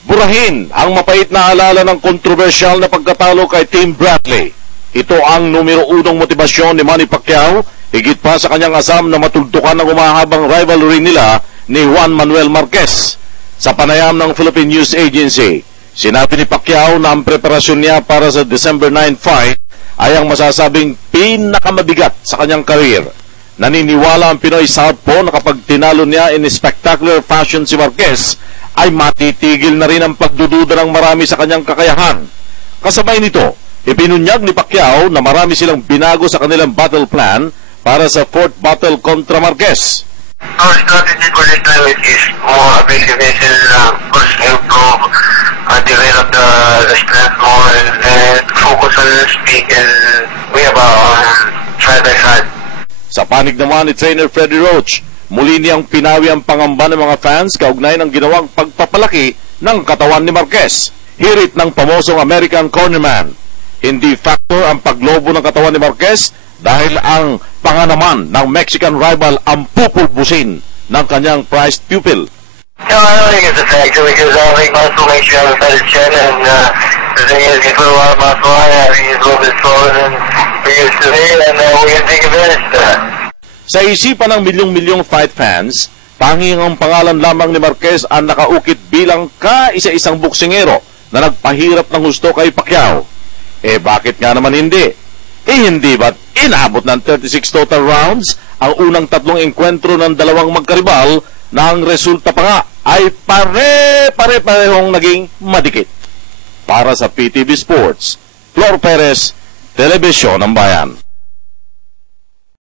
Burahin ang mapait na alala ng kontrobersyal na pagkatalo kay Tim Bradley. Ito ang numero unong motibasyon ni Manny Pacquiao, higit pa sa kanyang asam na matuldukan ang umahabang rivalry nila ni Juan Manuel Marquez. Sa panayam ng Philippine News Agency, sinabi ni Pacquiao na ang preparasyon niya para sa December 9 fight ay ang masasabing pinakamabigat sa kanyang career. Naniniwala ang Pinoy Southpaw na kapag tinalo niya in spectacular fashion si Marquez, ay matitigil na rin ang pagdududa ng marami sa kanyang kakayahan. Kasabay nito, ipinunyag ni Pacquiao na marami silang binago sa kanilang battle plan para sa fourth battle kontra Marquez. Our strategy for this time is more aggressiveness and improve, develop the strength more and focus on the speed and we have side by side. Sa panig naman ni Trainer Freddie Roach, muli niyang pinawi ang pangamba ng mga fans kaugnay ng ginawang pagpapalaki ng katawan ni Marquez. Hirit ng pamosong American cornerman, hindi factor ang paglobo ng katawan ni Marquez dahil ang panganaman ng Mexican rival ang pupulbusin ng kanyang prized pupil. No, I don't think it's a factor because I think muscle makes you have a better chin and the thing is you put a lot of muscle on it, he's a little bit slower than we used to be and we can take advantage of that. Sa isipan ng milyong-milyong fight fans, tanging ang pangalan lamang ni Marquez ang nakaukit bilang kaisa-isang boksingero na nagpahirap ng husto kay Pacquiao. Bakit nga naman hindi? Hindi ba't inabot ng 36 total rounds ang unang tatlong enkwentro ng dalawang magkaribal na ang resulta pa nga ay pare-parehong naging madikit. Para sa PTV Sports, Flor Perez, Telebisyon ng Bayan.